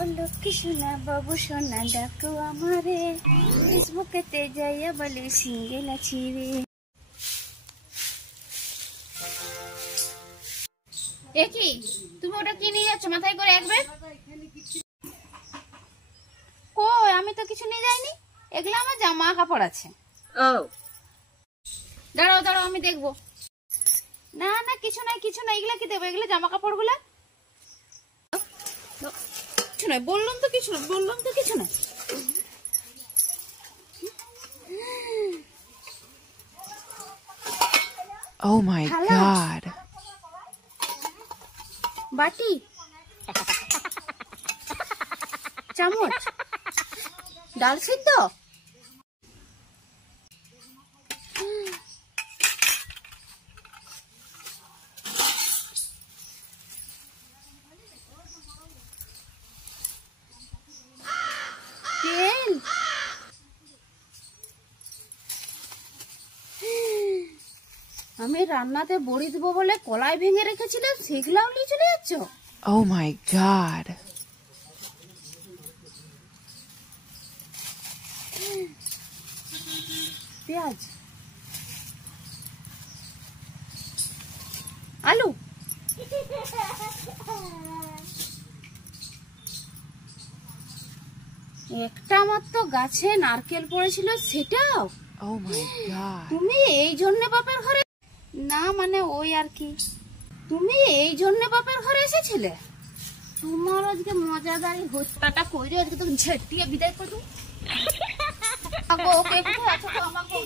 ও লক্ষ্মী সোনা বাবু সোনা ডাকো আমারে, ফেসবুকেতে যাইয়া বলে সিঙ্গেল আছি রে। কি তুমি ওটা কি নিয়ে যাচ্ছ মাথায় করে এক ব্যাগ? কই আমি তো কিছু নিয়ে যাইনি, এগুলো আমার জামা কাপড় আছে। ও দাঁড়াও দাঁড়াও আমি দেখবো। না না কিছু নাই কিছু নাই, এগুলা কি দেবো? এগুলো জামা কাপড় গুলা কিছু নয়, বললাম তো কিছু না, বললাম তো কিছু না। Oh my God. বাটি, চামচ, ডাল সিদ্ধ, তেল, আমি রান্নাতে বড়ি দিব বলে কলাই ভেঙে রেখেছিলাম, সেগুলাও নিয়ে চলে যাচ্ছ? Oh my God. পেঁয়াজ, আলু, একটা মাত্র গাছে নারকেল পড়েছিল সেটাও? Oh my God. তুমি এই জন্য বাপের ঘরে? না মানে ওই আর কি, তুমি এই জন্য বাপের ঘরে এসেছিলে? তোমার আজকে মজাদারি হত্যাটা করে আজকে তুমি ঝেটিয়ে বিদায় করবো। ওকে কোথায় আছো তো আমাকে